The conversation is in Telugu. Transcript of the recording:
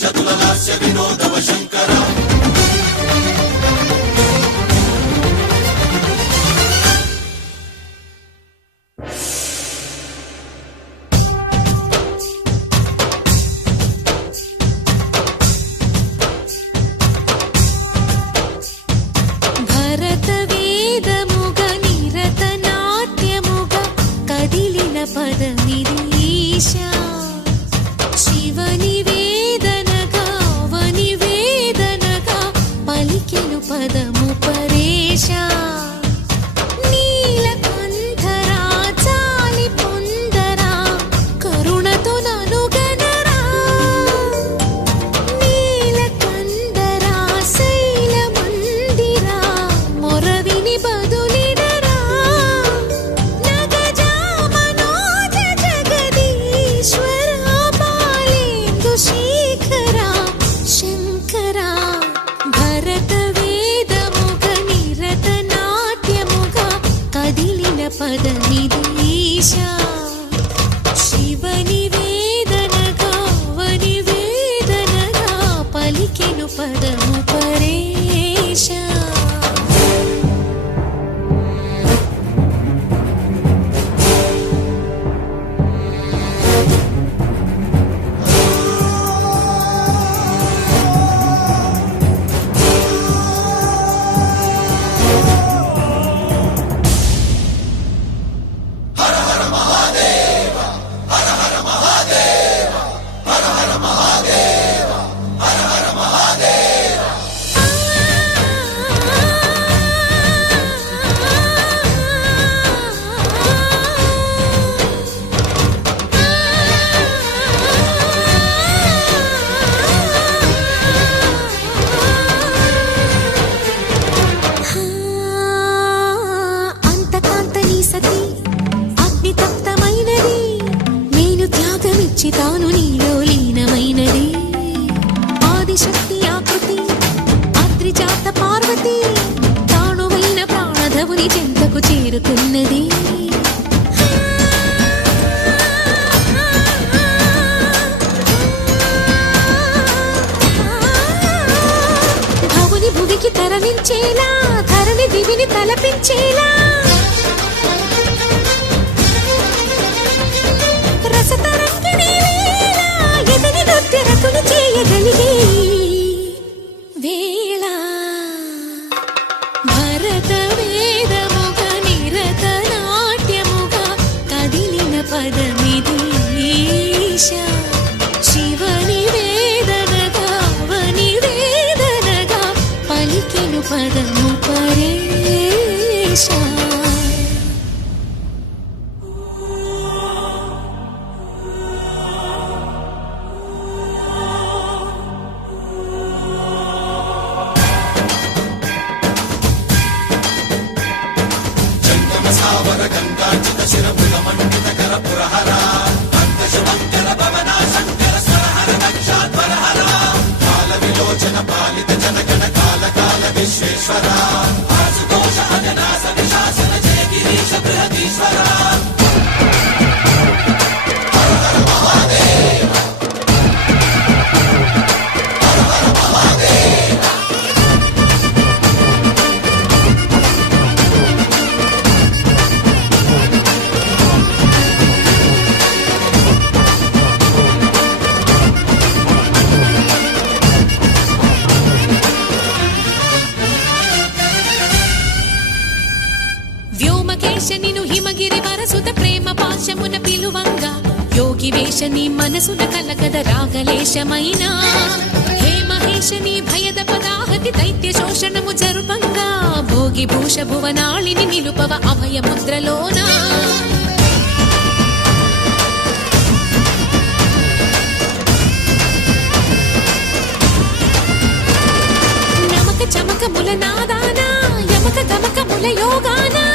చతుల లాస్య వినోదవ శంకర తాను నీలో లీనమైనది ఆదిశక్తి ఆకృతి ఆద్రిజాత పార్వతి తానువైన ప్రాణధవుని చెంతకు చేరుకున్నది భవుని భువికి తరలించేలా ధరణి దివిని తలపించేలా చేయగలిగే వేళ భరత వేదముగ నిరత నాట్యముగా కదిలిన పదమిది ఈశా శివని వేదనగా వని వేదనగా పలికెను పదము పరేశా నిను హిమగిరి వరసుత ప్రేమ పాశమున పిలువంగా యోగి వేషని మనసున కలకద రాగలేశమైనా హే మహేశని భయద పదాహతి దైత్య శోషణము జరుపంగా భోగి భూష భువనాళిని నిలుపవ అభయ ముద్రలోనా నమక చమక ముల నాదానా యమక గమక ముల యోగానా